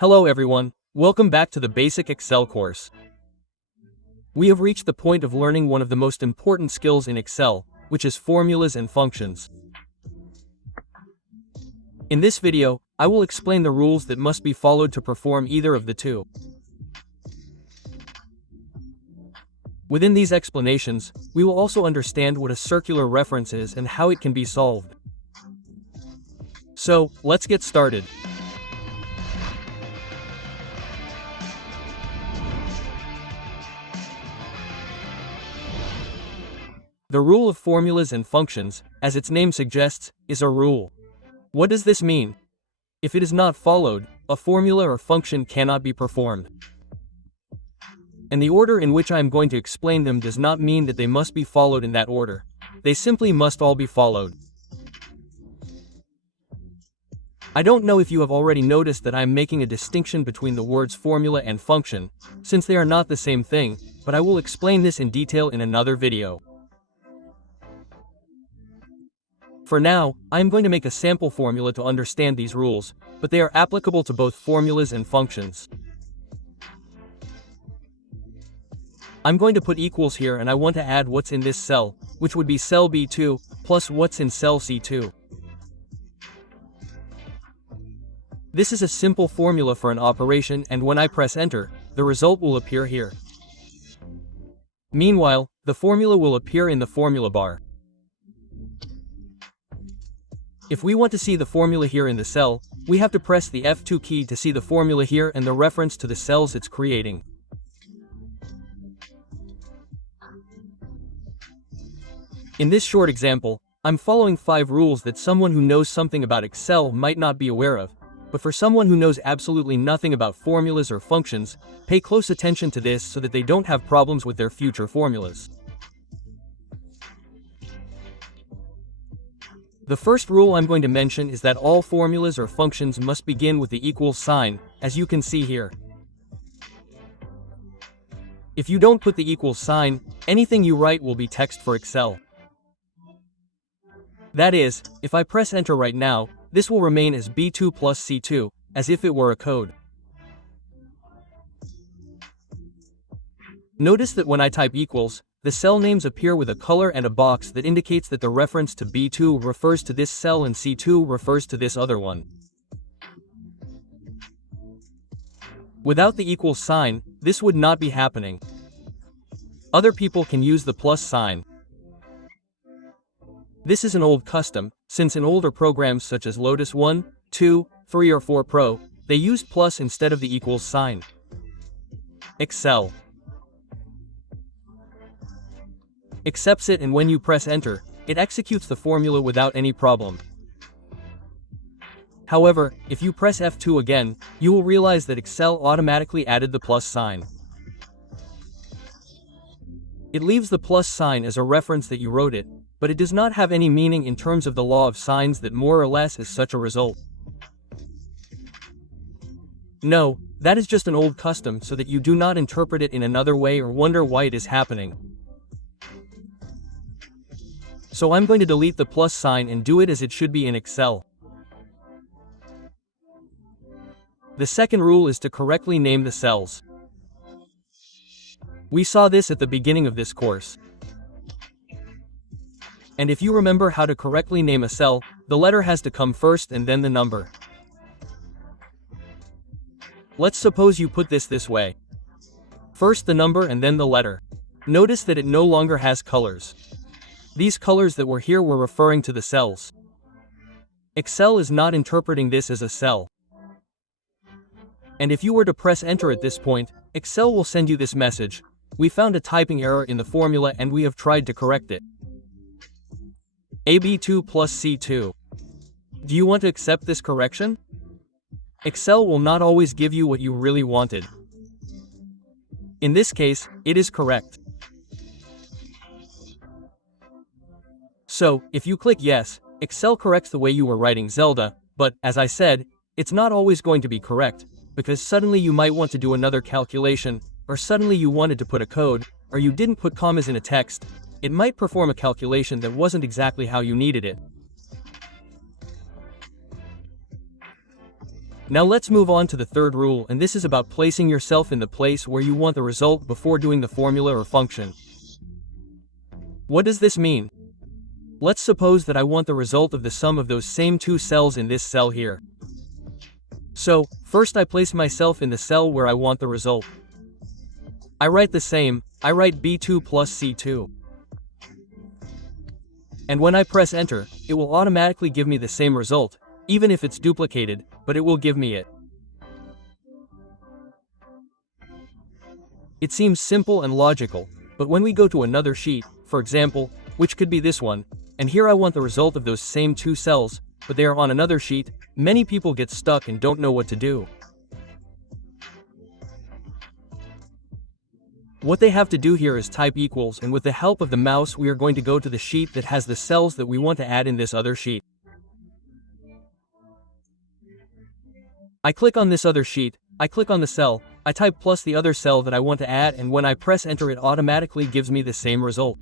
Hello everyone, welcome back to the basic Excel course. We have reached the point of learning one of the most important skills in Excel, which is formulas and functions. In this video, I will explain the rules that must be followed to perform either of the two. Within these explanations, we will also understand what a circular reference is and how it can be solved. So, let's get started. The rule of formulas and functions, as its name suggests, is a rule. What does this mean? If it is not followed, a formula or function cannot be performed. And the order in which I am going to explain them does not mean that they must be followed in that order. They simply must all be followed. I don't know if you have already noticed that I am making a distinction between the words formula and function, since they are not the same thing, but I will explain this in detail in another video. For now, I am going to make a sample formula to understand these rules, but they are applicable to both formulas and functions. I'm going to put equals here and I want to add what's in this cell, which would be cell B2, plus what's in cell C2. This is a simple formula for an operation, and when I press enter, the result will appear here. Meanwhile, the formula will appear in the formula bar. If we want to see the formula here in the cell, we have to press the F2 key to see the formula here and the reference to the cells it's creating. In this short example, I'm following 5 rules that someone who knows something about Excel might not be aware of, but for someone who knows absolutely nothing about formulas or functions, pay close attention to this so that they don't have problems with their future formulas. The first rule I'm going to mention is that all formulas or functions must begin with the equals sign, as you can see here. If you don't put the equals sign, anything you write will be text for Excel. That is, if I press enter right now, this will remain as B2 plus C2, as if it were a code. Notice that when I type equals, the cell names appear with a color and a box that indicates that the reference to B2 refers to this cell and C2 refers to this other one. Without the equals sign, this would not be happening. Other people can use the plus sign. This is an old custom, since in older programs such as Lotus 1, 2, 3 or 4 Pro, they used plus instead of the equals sign. Excel accepts it, and when you press enter, it executes the formula without any problem. However, if you press F2 again, you will realize that Excel automatically added the plus sign. It leaves the plus sign as a reference that you wrote it, but it does not have any meaning in terms of the law of signs that more or less is such a result. No, that is just an old custom so that you do not interpret it in another way or wonder why it is happening. So I'm going to delete the plus sign and do it as it should be in Excel. The second rule is to correctly name the cells. We saw this at the beginning of this course. And if you remember how to correctly name a cell, the letter has to come first and then the number. Let's suppose you put this way. First the number and then the letter. Notice that it no longer has colors. These colors that were here were referring to the cells. Excel is not interpreting this as a cell. And if you were to press enter at this point, Excel will send you this message: "We found a typing error in the formula and we have tried to correct it. AB2 plus C2. Do you want to accept this correction?" Excel will not always give you what you really wanted. In this case, it is correct. So, if you click yes, Excel corrects the way you were writing Zelda, but, as I said, it's not always going to be correct, because suddenly you might want to do another calculation, or suddenly you wanted to put a code, or you didn't put commas in a text. It might perform a calculation that wasn't exactly how you needed it. Now let's move on to the third rule, and this is about placing yourself in the place where you want the result before doing the formula or function. What does this mean? Let's suppose that I want the result of the sum of those same two cells in this cell here. So, first I place myself in the cell where I want the result. I write the same, I write B2 plus C2. And when I press enter, it will automatically give me the same result, even if it's duplicated, but it will give me it. It seems simple and logical, but when we go to another sheet, for example, which could be this one, and here I want the result of those same two cells, but they are on another sheet, many people get stuck and don't know what to do. What they have to do here is type equals, and with the help of the mouse we are going to go to the sheet that has the cells that we want to add in this other sheet. I click on this other sheet, I click on the cell, I type plus the other cell that I want to add, and when I press enter it automatically gives me the same result.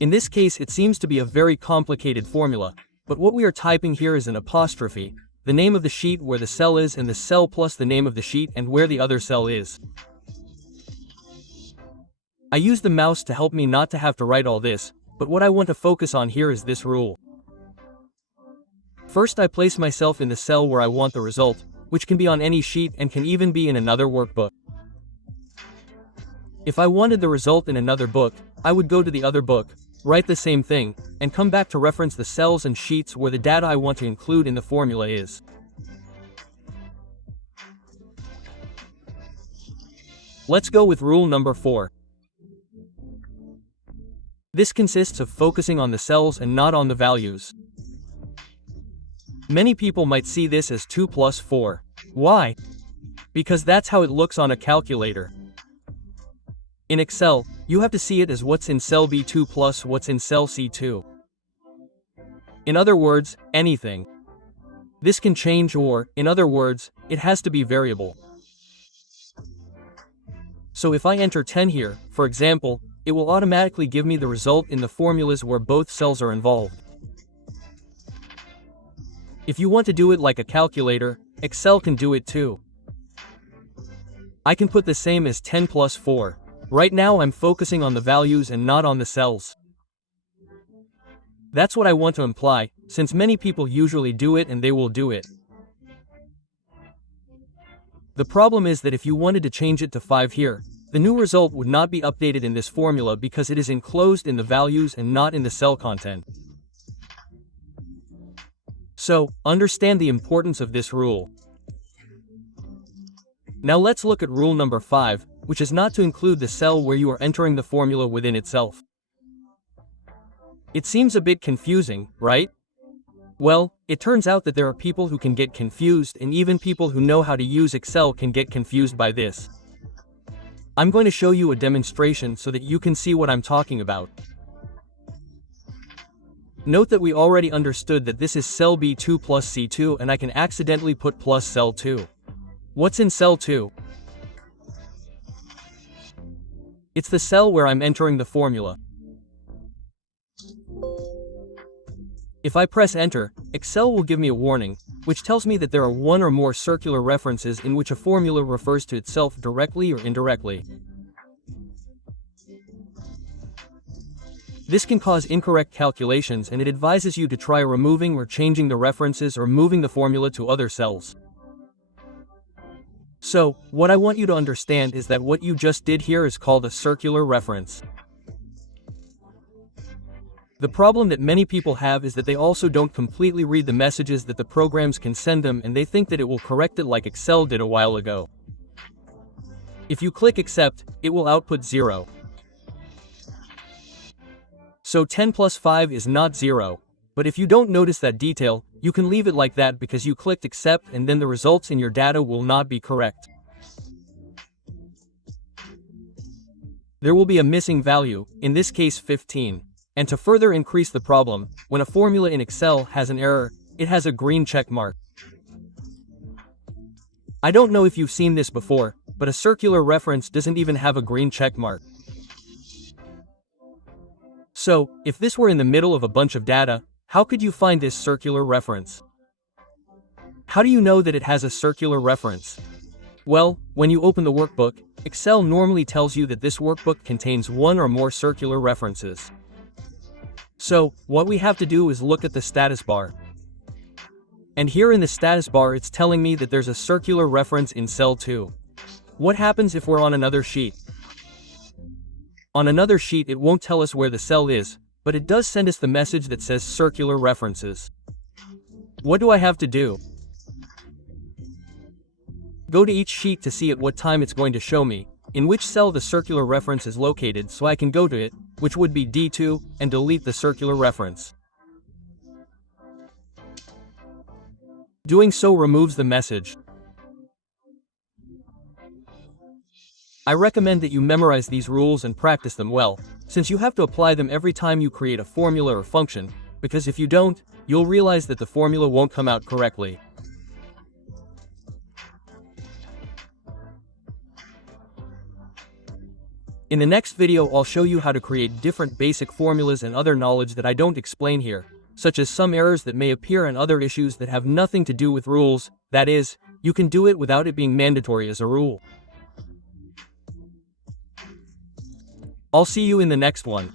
In this case it seems to be a very complicated formula, but what we are typing here is an apostrophe, the name of the sheet where the cell is and the cell plus the name of the sheet and where the other cell is. I use the mouse to help me not to have to write all this, but what I want to focus on here is this rule. First I place myself in the cell where I want the result, which can be on any sheet and can even be in another workbook. If I wanted the result in another book, I would go to the other book, write the same thing, and come back to reference the cells and sheets where the data I want to include in the formula is. Let's go with rule number 4. This consists of focusing on the cells and not on the values. Many people might see this as 2 plus 4. Why? Because that's how it looks on a calculator. In Excel, you have to see it as what's in cell B2 plus what's in cell C2. In other words, anything. This can change or, in other words, it has to be variable. So if I enter 10 here, for example, it will automatically give me the result in the formulas where both cells are involved. If you want to do it like a calculator, Excel can do it too. I can put the same as 10 plus 4. Right now I'm focusing on the values and not on the cells. That's what I want to imply, since many people usually do it and they will do it. The problem is that if you wanted to change it to 5 here, the new result would not be updated in this formula because it is enclosed in the values and not in the cell content. So, understand the importance of this rule. Now let's look at rule number 5, which is not to include the cell where you are entering the formula within itself. It seems a bit confusing, right? Well, it turns out that there are people who can get confused, and even people who know how to use Excel can get confused by this. I'm going to show you a demonstration so that you can see what I'm talking about. Note that we already understood that this is cell B2 plus C2 and I can accidentally put plus cell 2. What's in cell 2? It's the cell where I'm entering the formula. If I press enter, Excel will give me a warning, which tells me that there are one or more circular references in which a formula refers to itself directly or indirectly. This can cause incorrect calculations, and it advises you to try removing or changing the references or moving the formula to other cells. So, what I want you to understand is that what you just did here is called a circular reference. The problem that many people have is that they also don't completely read the messages that the programs can send them, and they think that it will correct it like Excel did a while ago. If you click accept, it will output 0. So 10 plus 5 is not 0, but if you don't notice that detail, you can leave it like that because you clicked accept and then the results in your data will not be correct. There will be a missing value, in this case 15. And to further increase the problem, when a formula in Excel has an error, it has a green check mark. I don't know if you've seen this before, but a circular reference doesn't even have a green check mark. So, if this were in the middle of a bunch of data, How could you find this circular reference? How do you know that it has a circular reference? Well, when you open the workbook, Excel normally tells you that this workbook contains one or more circular references. So, what we have to do is look at the status bar. And here in the status bar it's telling me that there's a circular reference in cell 2. What happens if we're on another sheet? On another sheet it won't tell us where the cell is, but it does send us the message that says circular references. What do I have to do? Go to each sheet to see at what time it's going to show me in which cell the circular reference is located so I can go to it, which would be D2, and delete the circular reference. Doing so removes the message. I recommend that you memorize these rules and practice them well, since you have to apply them every time you create a formula or function, because if you don't, you'll realize that the formula won't come out correctly. In the next video I'll show you how to create different basic formulas and other knowledge that I don't explain here, such as some errors that may appear and other issues that have nothing to do with rules. That is, you can do it without it being mandatory as a rule. I'll see you in the next one.